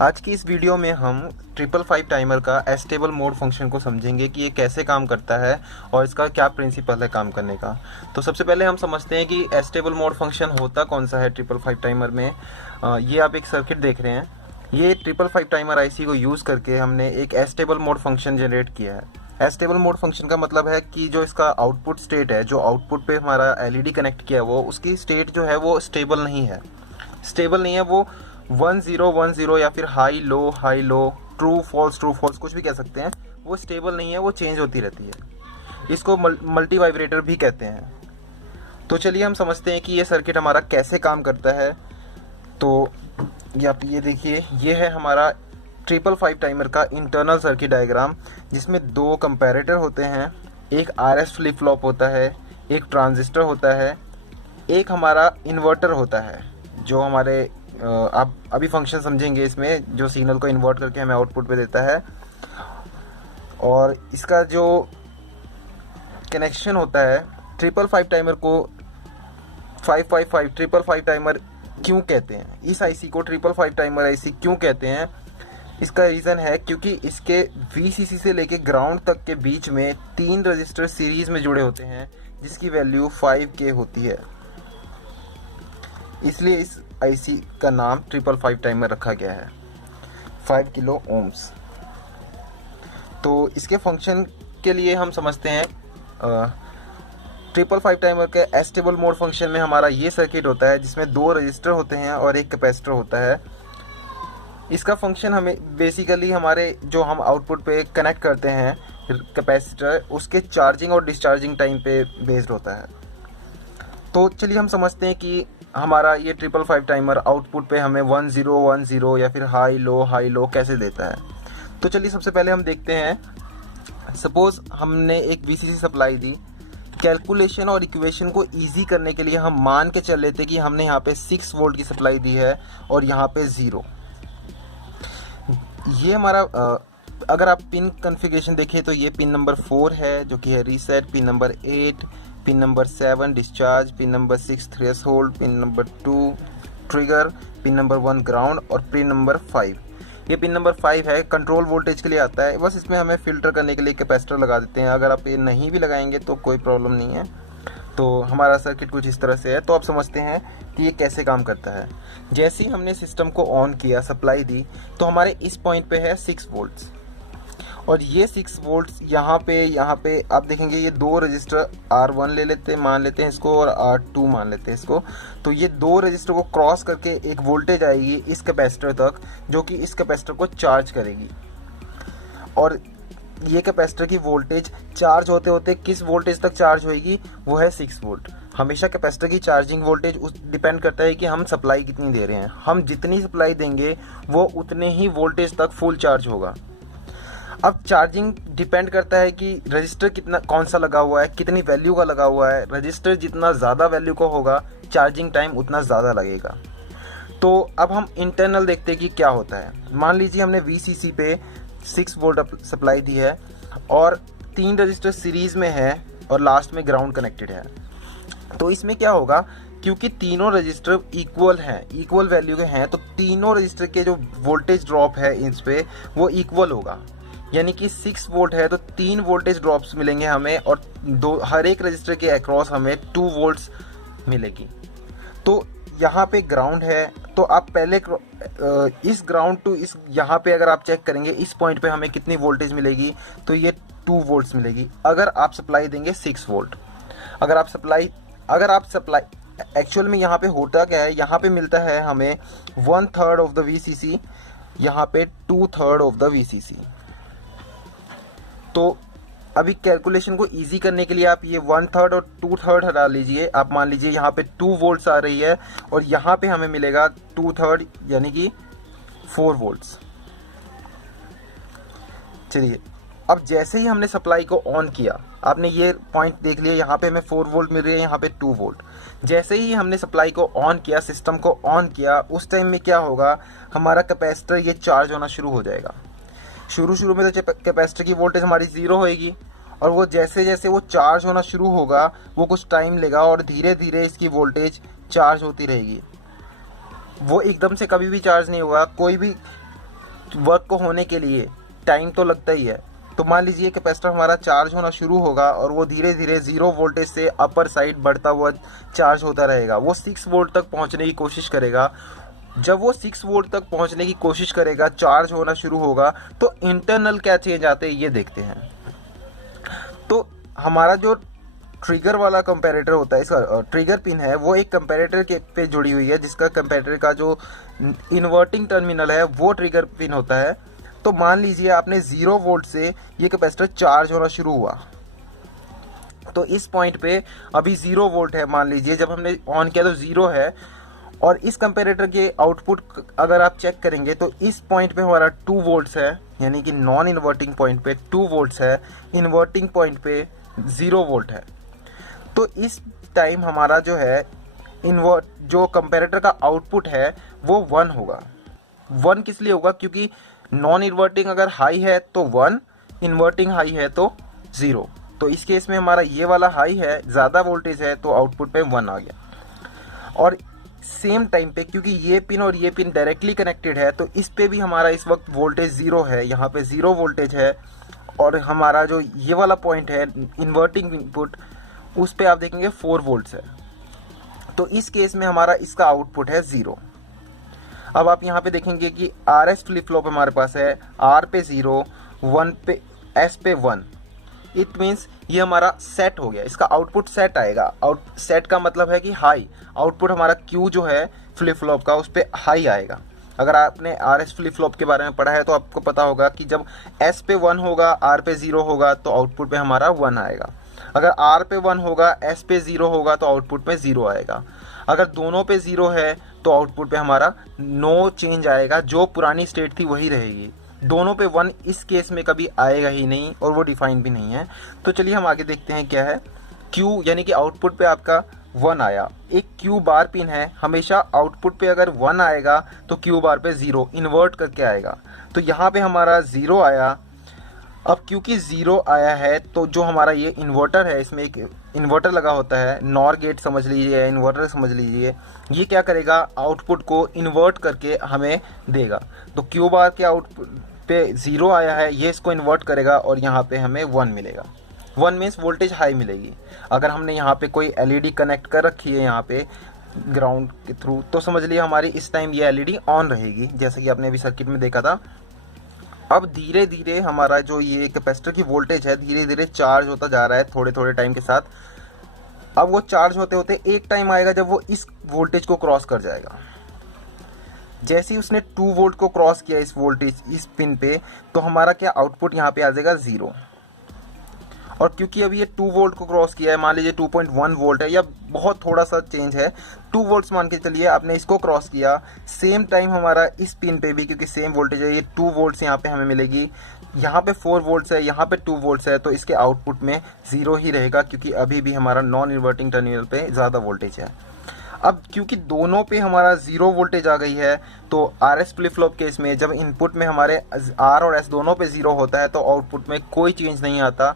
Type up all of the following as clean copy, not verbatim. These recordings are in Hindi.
आज की इस वीडियो में हम 555 टाइमर का एस्टेबल मोड फंक्शन को समझेंगे कि ये कैसे काम करता है और इसका क्या प्रिंसिपल है काम करने का। तो सबसे पहले हम समझते हैं कि एस्टेबल मोड फंक्शन होता कौन सा है 555 टाइमर में। ये आप एक सर्किट देख रहे हैं। ये 555 टाइमर आईसी को यूज़ करके हमने एक एस्टेबल मोड फंक्शन जनरेट किया है। एस्टेबल मोड फंक्शन का मतलब है कि जो इसका आउटपुट स्टेट है, जो आउटपुट पे हमारा एलईडी कनेक्ट किया वो उसकी स्टेट जो है वो स्टेबल नहीं है। वो 1010 या फिर हाई लो, ट्रू फॉल्स कुछ भी कह सकते हैं। वो स्टेबल नहीं है, वो चेंज होती रहती है। इसको मल्टी वाइब्रेटर भी कहते हैं। तो चलिए हम समझते हैं कि ये सर्किट हमारा कैसे काम करता है। तो आप ये देखिए, ये है हमारा 555 टाइमर का इंटरनल सर्किट डायग्राम, जिसमें दो कंपैरेटर होते हैं, एक आरएस फ्लिप फ्लॉप होता है, एक ट्रांजिस्टर होता है, एक हमारा इन्वर्टर होता है जो हमारे आप अभी फंक्शन समझेंगे इसमें, जो सिग्नल को इन्वर्ट करके हमें आउटपुट पे देता है। और इसका जो कनेक्शन होता है 555 टाइमर को 555 टाइमर क्यों कहते हैं, इस आईसी को 555 टाइमर आईसी क्यों कहते हैं, इसका रीज़न है क्योंकि इसके VCC से लेके ग्राउंड तक के बीच में 3 रजिस्टर सीरीज़ में जुड़े होते हैं, जिसकी वैल्यू 5K होती है। इसलिए इस आईसी का नाम 555 टाइमर रखा गया है, 5 किलो ओम्स। तो इसके फंक्शन के लिए हम समझते हैं 555 टाइमर के एस्टेबल मोड फंक्शन में हमारा ये सर्किट होता है, जिसमें 2 रजिस्टर होते हैं और एक कैपेसिटर होता है। इसका फंक्शन हमें बेसिकली हमारे जो हम आउटपुट पे कनेक्ट करते हैं कैपेसिटर, उसके चार्जिंग और डिस्चार्जिंग टाइम पे बेस्ड होता है। तो चलिए हम समझते हैं कि हमारा ये 555 टाइमर आउटपुट पे हमें 1010 या फिर हाई लो कैसे देता है। तो चलिए सबसे पहले हम देखते हैं। सपोज़ हमने एक VCC सप्लाई दी। कैलकुलेशन और इक्वेशन को इजी करने के लिए हम मान के चल लेते कि हमने यहाँ पे 6 वोल्ट की सप्लाई दी है और यहाँ पे 0। ये हमारा अगर आप पिन कॉन्फ़िगरेशन देखें तो ये पिन नंबर 4 है जो कि है reset, pin number 8, pin number 7 discharge, pin number 6 threshold, pin number 2 trigger, pin number 1 ground और पिन नंबर 5। ये पिन नंबर 5 है, कंट्रोल वोल्टेज के लिए आता है। बस इसमें हमें फ़िल्टर करने के लिए कैपेसिटर लगा देते हैं। अगर आप ये नहीं भी लगाएंगे तो कोई प्रॉब्लम नहीं है। तो हमारा सर्किट कुछ इस तरह से है। तो आप समझते हैं कि ये कैसे काम करता है। जैसे ही हमने सिस्टम को ऑन किया, सप्लाई दी, तो हमारे इस पॉइंट पे है 6 वोल्ट्स और ये 6 वोल्ट्स यहाँ पे आप देखेंगे ये 2 रजिस्टर R1 ले लेते हैं, मान लेते हैं इसको, और R2 मान लेते हैं इसको। तो ये 2 रजिस्टर को क्रॉस करके एक वोल्टेज आएगी इस कैपेसिटर तक, जो कि इस कैपेसिटर को चार्ज करेगी। और ये कैपेसिटर की वोल्टेज चार्ज होते होते किस वोल्टेज तक चार्ज होगी, वो है 6 वोल्ट। हमेशा कैपेसिटर की चार्जिंग वोल्टेज उस डिपेंड करता है कि हम सप्लाई कितनी दे रहे हैं। हम जितनी सप्लाई देंगे वो उतने ही वोल्टेज तक फुल चार्ज होगा। अब चार्जिंग डिपेंड करता है कि रजिस्टर कितना, कौन सा लगा हुआ है, कितनी वैल्यू का लगा हुआ है। रजिस्टर जितना ज़्यादा वैल्यू का होगा, चार्जिंग टाइम उतना ज़्यादा लगेगा। तो अब हम इंटरनल देखते हैं कि क्या होता है। मान लीजिए हमने VCC पे 6 वोल्ट सप्लाई दी है और 3 रजिस्टर सीरीज़ में है और लास्ट में ग्राउंड कनेक्टेड है। तो इसमें क्या होगा, क्योंकि तीनों रजिस्टर इक्वल हैं, इक्वल वैल्यू के हैं, तो तीनों रजिस्टर के जो वोल्टेज ड्रॉप है इस पे वो इक्वल होगा। यानी कि 6 वोल्ट है तो 3 वोल्टेज ड्रॉप्स मिलेंगे हमें, और हर एक रजिस्टर के अक्रॉस हमें 2 वोल्ट्स मिलेगी। तो यहाँ पे ग्राउंड है, तो आप पहले इस ग्राउंड टू इस यहाँ पे अगर आप चेक करेंगे इस पॉइंट पे हमें कितनी वोल्टेज मिलेगी, तो ये 2 वोल्ट्स मिलेगी अगर आप सप्लाई देंगे 6 वोल्ट। अगर आप सप्लाई एक्चुअल में यहाँ पे होता क्या है, यहाँ पे मिलता है हमें 1/3 ऑफ द VCC, यहाँ पे 2/3 ऑफ द VCC। तो अभी कैलकुलेशन को इजी करने के लिए आप ये 1/3 और 2/3 हटा लीजिए। आप मान लीजिए यहाँ पे 2 वोल्ट्स आ रही है और यहाँ पे हमें मिलेगा 2/3 यानी कि 4 वोल्ट्स। चलिए, अब जैसे ही हमने सप्लाई को ऑन किया, आपने ये पॉइंट देख लिया, यहाँ पे हमें 4 वोल्ट मिल रही है, यहाँ पे 2 वोल्ट। जैसे ही हमने सप्लाई को ऑन किया, सिस्टम को ऑन किया, उस टाइम में क्या होगा, हमारा कैपेसिटर ये चार्ज होना शुरू हो जाएगा। शुरू में तो कैपेसिटर की वोल्टेज हमारी 0 होएगी और वो जैसे जैसे वो चार्ज होना शुरू होगा वो कुछ टाइम लेगा और धीरे धीरे इसकी वोल्टेज चार्ज होती रहेगी। वो एकदम से कभी भी चार्ज नहीं होगा। कोई भी वर्क को होने के लिए टाइम तो लगता ही है। तो मान लीजिए कैपेसिटर हमारा चार्ज होना शुरू होगा और वो धीरे धीरे 0 वोल्टेज से अपर साइड बढ़ता हुआ चार्ज होता रहेगा। वो 6 वोल्ट तक पहुंचने की कोशिश करेगा। जब वो 6 वोल्ट तक पहुंचने की कोशिश करेगा, चार्ज होना शुरू होगा, तो इंटरनल क्या चेंज आते हैं ये देखते हैं। तो हमारा जो ट्रिगर वाला कंपैरेटर होता है, इसका ट्रिगर पिन है, वो एक कंपैरेटर के पे जुड़ी हुई है, जिसका कंपैरेटर का जो इन्वर्टिंग टर्मिनल है वो ट्रिगर पिन होता है। तो मान लीजिए आपने 0 वोल्ट से ये कैपेसिटर चार्ज होना शुरू हुआ, तो इस पॉइंट पे अभी 0 वोल्ट है। मान लीजिए जब हमने ऑन किया तो 0 है, और इस कंपैरेटर के आउटपुट अगर आप चेक करेंगे तो इस पॉइंट पे हमारा 2 वोल्ट्स है, यानी कि नॉन इन्वर्टिंग पॉइंट पे 2 वोल्ट्स है, इन्वर्टिंग पॉइंट पे 0 वोल्ट है। तो इस टाइम हमारा जो है जो कंपैरेटर का आउटपुट है वो 1 होगा। 1 किस लिए होगा? क्योंकि नॉन इन्वर्टिंग अगर हाई है तो 1, इन्वर्टिंग हाई है तो 0। तो इस केस में हमारा ये वाला हाई है, ज़्यादा वोल्टेज है, तो आउटपुट पे 1 आ गया। और सेम टाइम पे क्योंकि ये पिन और ये पिन डायरेक्टली कनेक्टेड है, तो इस पे भी हमारा इस वक्त वोल्टेज 0 है, यहाँ पे 0 वोल्टेज है। और हमारा जो ये वाला पॉइंट है इन्वर्टिंग इनपुट, उस पे आप देखेंगे 4 वोल्ट्स है। तो इस केस में हमारा इसका आउटपुट है 0। अब आप यहाँ पे देखेंगे कि RS फ्लिप फ्लॉप हमारे पास है, R पे 0, 1 पे, S पे 1। इट मीन्स ये हमारा सेट हो गया, इसका आउटपुट सेट आएगा। सेट का मतलब है कि हाई आउटपुट हमारा Q जो है फ्लिप फ्लॉप का, उस पर हाई आएगा। अगर आपने RS फ्लिप फ्लॉप के बारे में पढ़ा है तो आपको पता होगा कि जब S पे 1 होगा, R पे 0 होगा, तो आउटपुट पे हमारा 1 आएगा। अगर R पे 1 होगा, S पे 0 होगा, तो आउटपुट पे 0 आएगा। अगर दोनों पे 0 है तो आउटपुट पे हमारा नो चेंज आएगा, जो पुरानी स्टेट थी वही रहेगी। दोनों पे 1 इस केस में कभी आएगा ही नहीं, और वो डिफाइन भी नहीं है। तो चलिए हम आगे देखते हैं क्या है। Q यानी कि आउटपुट पे आपका 1 आया। एक Q बार पिन है, हमेशा आउटपुट पे अगर 1 आएगा तो Q बार पे 0 इन्वर्ट करके आएगा। तो यहाँ पे हमारा 0 आया। अब क्योंकि 0 आया है तो जो हमारा ये इन्वर्टर है, इसमें एक इन्वर्टर लगा होता है, नॉर गेट समझ लीजिए, इन्वर्टर समझ लीजिए, ये क्या करेगा, आउटपुट को इन्वर्ट करके हमें देगा। तो Q बार के आउटपुट पे 0 आया है, ये इसको इन्वर्ट करेगा और यहाँ पे हमें 1 मिलेगा। 1 मीन्स वोल्टेज हाई मिलेगी। अगर हमने यहाँ पे कोई LED कनेक्ट कर रखी है यहाँ पे ग्राउंड के थ्रू, तो समझ लिए हमारी इस टाइम ये LED ऑन रहेगी, जैसे कि आपने अभी सर्किट में देखा था। अब धीरे धीरे हमारा जो ये कैपेसिटर की वोल्टेज है धीरे धीरे चार्ज होता जा रहा है थोड़े थोड़े टाइम के साथ। अब वो चार्ज होते होते एक टाइम आएगा जब वो इस वोल्टेज को क्रॉस कर जाएगा। जैसे ही उसने 2 वोल्ट को क्रॉस किया इस वोल्टेज इस पिन पे, तो हमारा क्या आउटपुट यहाँ पे आ जाएगा 0। और क्योंकि अभी ये 2 वोल्ट को क्रॉस किया है, मान लीजिए 2.1 वोल्ट है या बहुत थोड़ा सा चेंज है, 2 वोल्ट्स मान के चलिए, आपने इसको क्रॉस किया, सेम टाइम हमारा इस पिन पे भी क्योंकि सेम वोल्टेज है, ये 2 वोल्ट्स यहाँ पे हमें मिलेगी। यहाँ पे 4 वोल्ट्स है, यहाँ पे 2 वोल्ट्स है, तो इसके आउटपुट में 0 ही रहेगा, क्योंकि अभी भी हमारा नॉन इन्वर्टिंग टर्मिनल पे ज़्यादा वोल्टेज है। अब क्योंकि दोनों पे हमारा 0 वोल्टेज आ गई है, तो RS फ्लिप फ्लॉप केस में जब इनपुट में हमारे R और S दोनों पे 0 होता है तो आउटपुट में कोई चेंज नहीं आता,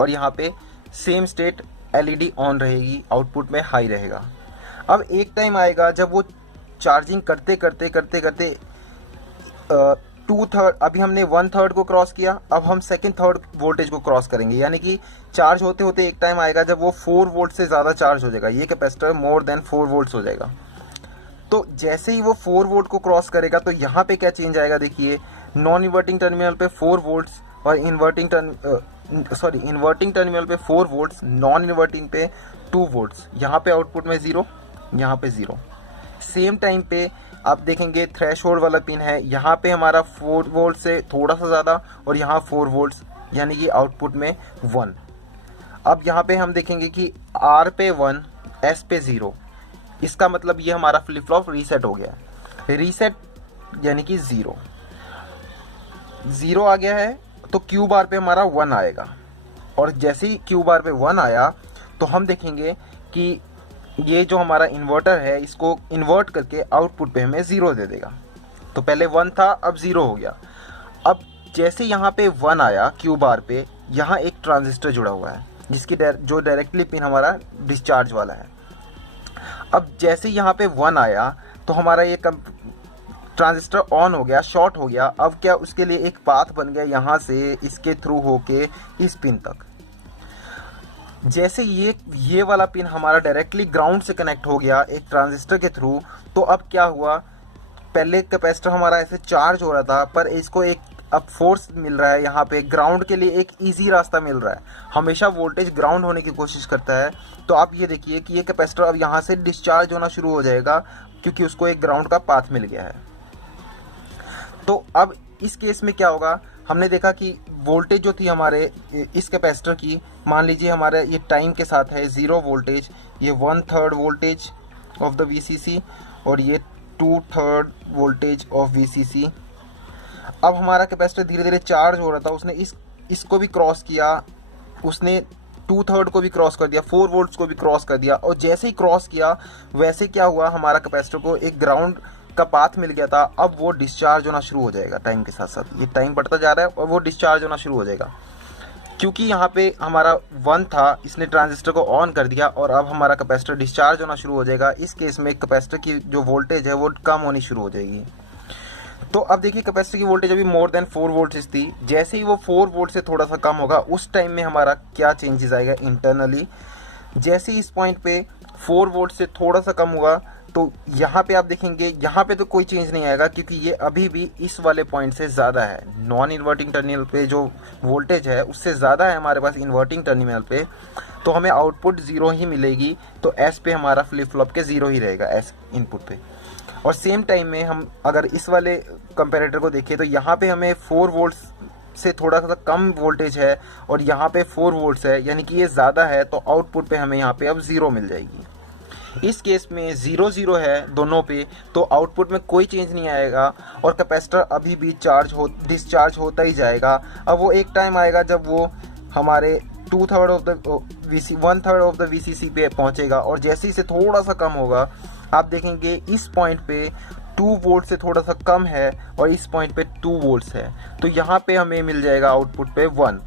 और यहाँ पे सेम स्टेट LED ऑन रहेगी, आउटपुट में हाई रहेगा। अब एक टाइम आएगा जब वो चार्जिंग करते करते करते करते 2/3, अभी हमने 1/3 को क्रॉस किया, अब हम 2/3 वोल्टेज को क्रॉस करेंगे, यानी कि चार्ज होते होते एक टाइम आएगा जब वो 4 वोल्ट से ज़्यादा चार्ज हो जाएगा, ये कैपेसिटर मोर देन 4 वोल्ट्स हो जाएगा। तो जैसे ही वो 4 वोल्ट को क्रॉस करेगा तो यहाँ पे क्या चेंज आएगा, देखिए, नॉन इन्वर्टिंग टर्मिनल पे 4 वोल्ट्स और इन्वर्टिंग टर्मिनल पे 4 वोल्ट्स, नॉन इन्वर्टिंग पे 2 वोल्ट्स, यहाँ पे आउटपुट में 0, यहाँ पे 0। सेम टाइम पे आप देखेंगे थ्रेशोल्ड वाला पिन है, यहाँ पे हमारा 4 वोल्ट से थोड़ा सा ज़्यादा और यहाँ 4 वोल्ट्स, यानी कि आउटपुट में 1। अब यहाँ पे हम देखेंगे कि R पे 1, S पे 0, इसका मतलब ये हमारा फ्लिप फ्लॉप रीसेट हो गया है। रीसेट यानी कि 0 आ गया है, तो Q बार पे हमारा 1 आएगा, और जैसे ही Q बार पे 1 आया तो हम देखेंगे कि ये जो हमारा इन्वर्टर है इसको इन्वर्ट करके आउटपुट पे हमें 0 दे देगा। तो पहले 1 था, अब 0 हो गया। अब जैसे यहाँ पे 1 आया Q बार पे, यहाँ एक ट्रांजिस्टर जुड़ा हुआ है जिसकी जो डायरेक्टली पिन हमारा डिस्चार्ज वाला है। अब जैसे यहाँ पे 1 आया तो हमारा ये ट्रांजिस्टर ऑन हो गया, शॉर्ट हो गया। अब क्या उसके लिए एक पाथ बन गया यहाँ से इसके थ्रू होके इस पिन तक। जैसे ये वाला पिन हमारा डायरेक्टली ग्राउंड से कनेक्ट हो गया एक ट्रांजिस्टर के थ्रू, तो अब क्या हुआ, पहले कैपेसिटर हमारा ऐसे चार्ज हो रहा था, पर इसको एक अब फोर्स मिल रहा है यहाँ पे, ग्राउंड के लिए एक इजी रास्ता मिल रहा है। हमेशा वोल्टेज ग्राउंड होने की कोशिश करता है। तो आप ये देखिए कि ये कैपेसिटर अब यहाँ से डिस्चार्ज होना शुरू हो जाएगा, क्योंकि उसको एक ग्राउंड का पाथ मिल गया है। तो अब इस केस में क्या होगा, हमने देखा कि वोल्टेज जो थी हमारे इस कैपेसिटर की, मान लीजिए हमारे ये टाइम के साथ है 0 वोल्टेज, ये 1/3 वोल्टेज ऑफ द VCC और ये 2/3 वोल्टेज ऑफ VCC। अब हमारा कैपेसिटर धीरे धीरे चार्ज हो रहा था, उसने इसको भी क्रॉस किया, उसने 2/3 को भी क्रॉस कर दिया, 4 वोल्ट्स को भी क्रॉस कर दिया। और जैसे ही क्रॉस किया वैसे क्या हुआ, हमारा कैपेसिटर को एक ग्राउंड का पाथ मिल गया था। अब वो डिस्चार्ज होना शुरू हो जाएगा टाइम के साथ साथ, ये टाइम बढ़ता जा रहा है और वो डिस्चार्ज होना शुरू हो जाएगा। क्योंकि यहाँ पे हमारा 1 था, इसने ट्रांजिस्टर को ऑन कर दिया और अब हमारा कैपेसिटर डिस्चार्ज होना शुरू हो जाएगा। इस केस में कैपेसिटर की जो वोल्टेज है वो कम होनी शुरू हो जाएगी। तो अब देखिए कैपेसिटर की वोल्टेज अभी मोर देन 4 वोल्ट्स थी, जैसे ही वो 4 वोल्ट से थोड़ा सा कम होगा उस टाइम में हमारा क्या चेंजेस आएगा इंटरनली। जैसे ही इस पॉइंट पे 4 वोल्ट से थोड़ा सा कम हुआ तो यहाँ पे आप देखेंगे, यहाँ पे तो कोई चेंज नहीं आएगा, क्योंकि ये अभी भी इस वाले पॉइंट से ज़्यादा है। नॉन इन्वर्टिंग टर्मिनल पे जो वोल्टेज है उससे ज़्यादा है हमारे पास इन्वर्टिंग टर्मिनल पे, तो हमें आउटपुट 0 ही मिलेगी। तो एस पे हमारा फ्लिप फ्लॉप के 0 ही रहेगा एस इनपुट पे। और सेम टाइम में हम अगर इस वाले कंपैरेटर को देखें तो यहाँ पे हमें 4 वोल्ट से थोड़ा सा कम वोल्टेज है और यहाँ पे 4 वोल्ट्स है, यानी कि ये ज़्यादा है, तो आउटपुट पे हमें यहाँ पे अब 0 मिल जाएगी। इस केस में 0 है दोनों पे, तो आउटपुट में कोई चेंज नहीं आएगा और कैपेसिटर अभी भी डिस्चार्ज होता ही जाएगा। अब वो एक टाइम आएगा जब वो हमारे 1/3 ऑफ द VCC पे पहुंचेगा और जैसे ही से थोड़ा सा कम होगा, आप देखेंगे इस पॉइंट पे 2 वोल्ट से थोड़ा सा कम है और इस पॉइंट पे 2 वोल्ट्स है, तो यहाँ पे हमें मिल जाएगा आउटपुट पे 1,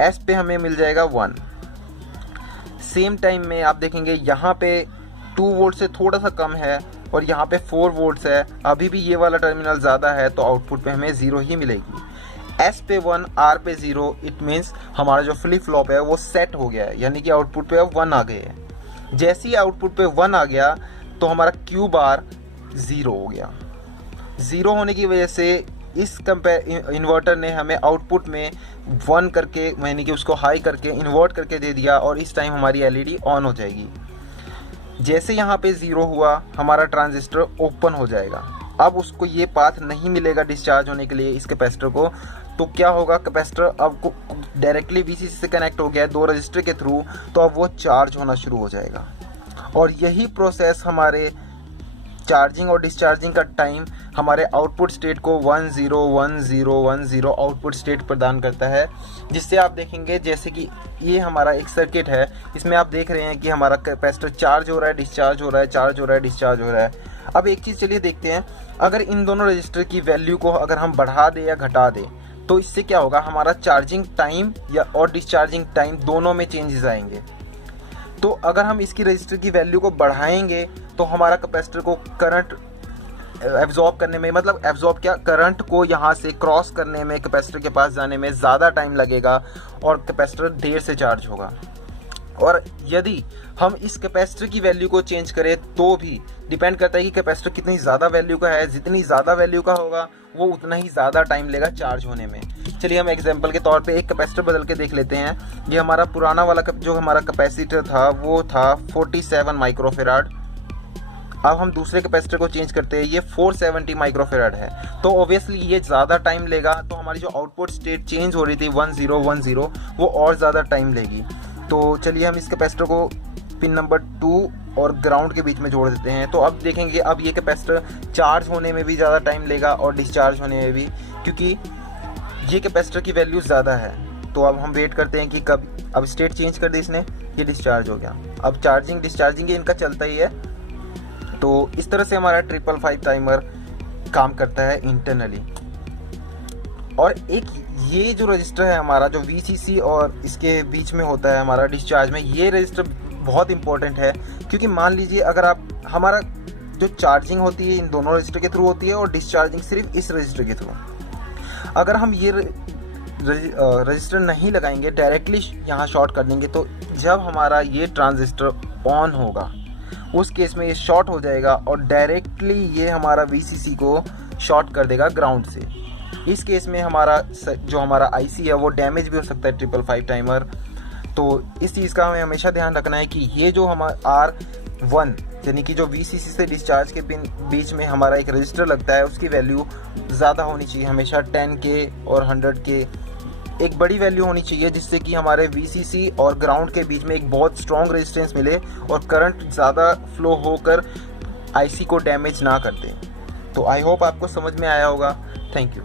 एस पे हमें मिल जाएगा 1। सेम टाइम में आप देखेंगे यहाँ पे 2 वोल्ट से थोड़ा सा कम है और यहाँ पे 4 वोल्ट्स है, अभी भी ये वाला टर्मिनल ज़्यादा है, तो आउटपुट पे हमें 0 ही मिलेगी। एस पे 1, आर पे 0, इट मीन्स हमारा जो फ्लिप फ्लॉप है वो सेट हो गया है, यानी कि आउटपुट पे अब 1 आ गए हैं। जैसे ही आउटपुट पे 1 आ गया तो हमारा क्यू बार 0 हो गया। 0 होने की वजह से इस इन्वर्टर ने हमें आउटपुट में 1 करके, यानी कि उसको हाई करके इन्वर्ट करके दे दिया और इस टाइम हमारी एलईडी ऑन हो जाएगी। जैसे यहाँ पे 0 हुआ हमारा ट्रांजिस्टर ओपन हो जाएगा। अब उसको ये पाथ नहीं मिलेगा डिस्चार्ज होने के लिए इस कैपेसिटर को, तो क्या होगा, कैपेसिटर अब डायरेक्टली VCC से कनेक्ट हो गया है 2 रजिस्टर के थ्रू, तो अब वो चार्ज होना शुरू हो जाएगा। और यही प्रोसेस हमारे चार्जिंग और डिस्चार्जिंग का टाइम हमारे आउटपुट स्टेट को 1 0 1 0 1 0 आउटपुट स्टेट प्रदान करता है। जिससे आप देखेंगे जैसे कि ये हमारा एक सर्किट है, इसमें आप देख रहे हैं कि हमारा कैपेसिटर चार्ज हो रहा है, डिस्चार्ज हो रहा है, चार्ज हो रहा है, डिस्चार्ज हो रहा है। अब एक चीज़ चलिए देखते हैं, अगर इन दोनों रजिस्टर की वैल्यू को अगर हम बढ़ा दें या घटा दें तो इससे क्या होगा, हमारा चार्जिंग टाइम और डिस्चार्जिंग टाइम दोनों में चेंजेस आएंगे। तो अगर हम इसकी रजिस्टर की वैल्यू को बढ़ाएंगे तो हमारा कैपेसिटर को करंट एब्जॉर्ब करने में, मतलब एब्जॉर्ब क्या, करंट को यहाँ से क्रॉस करने में, कैपेसिटर के पास जाने में ज़्यादा टाइम लगेगा और कैपेसिटर देर से चार्ज होगा। और यदि हम इस कैपेसिटर की वैल्यू को चेंज करें तो भी डिपेंड करता है कि कैपेसिटर कितनी ज़्यादा वैल्यू का है। जितनी ज़्यादा वैल्यू का होगा वो उतना ही ज़्यादा टाइम लेगा चार्ज होने में। चलिए हम एग्जांपल के तौर पे एक कैपेसिटर बदल के देख लेते हैं। ये हमारा पुराना वाला जो हमारा कैपेसिटर था वो था 47 माइक्रोफेराड। अब हम दूसरे कैपेसिटर को चेंज करते हैं, ये 470 माइक्रोफेराड है, तो ऑब्वियसली ये ज़्यादा टाइम लेगा, तो हमारी जो आउटपुट स्टेट चेंज हो रही थी 1 0 1 0 वो और ज़्यादा टाइम लेगी। तो चलिए हम इस कैपेसिटर को पिन नंबर 2 और ग्राउंड के बीच में जोड़ देते हैं। तो अब देखेंगे अब ये कैपेसिटर चार्ज होने में भी ज़्यादा टाइम लेगा और डिस्चार्ज होने में भी, क्योंकि ये कैपेसिटर की वैल्यू ज़्यादा है। तो अब हम वेट करते हैं कि कब, अब स्टेट चेंज कर दी इसने, ये डिस्चार्ज हो गया। अब चार्जिंग डिस्चार्जिंग इनका चलता ही है। तो इस तरह से हमारा 555 टाइमर काम करता है इंटरनली। और एक ये जो रजिस्टर है हमारा, जो VCC और इसके बीच में होता है हमारा डिस्चार्ज में, ये रजिस्टर बहुत इंपॉर्टेंट है। क्योंकि मान लीजिए अगर आप, हमारा जो चार्जिंग होती है इन दोनों रजिस्टर के थ्रू होती है और डिस्चार्जिंग सिर्फ इस रजिस्टर के थ्रू। अगर हम ये रजिस्टर नहीं लगाएंगे, डायरेक्टली यहाँ शॉर्ट कर देंगे, तो जब हमारा ये ट्रांजिस्टर ऑन होगा उस केस में ये शॉर्ट हो जाएगा और डायरेक्टली ये हमारा VCC को शॉर्ट कर देगा ग्राउंड से। इस केस में हमारा जो हमारा IC है वो डैमेज भी हो सकता है 555 टाइमर। तो इस चीज़ का हमें हमेशा ध्यान रखना है कि ये जो हमारा R1 यानी कि जो VCC से डिस्चार्ज के पिन बीच में हमारा एक रजिस्टर लगता है उसकी वैल्यू ज़्यादा होनी चाहिए, हमेशा 10K और 100K एक बड़ी वैल्यू होनी चाहिए, जिससे कि हमारे VCC और ग्राउंड के बीच में एक बहुत स्ट्रॉन्ग रेजिस्टेंस मिले और करंट ज़्यादा फ्लो होकर IC को डैमेज ना कर दे। तो आई होप आपको समझ में आया होगा। Thank you.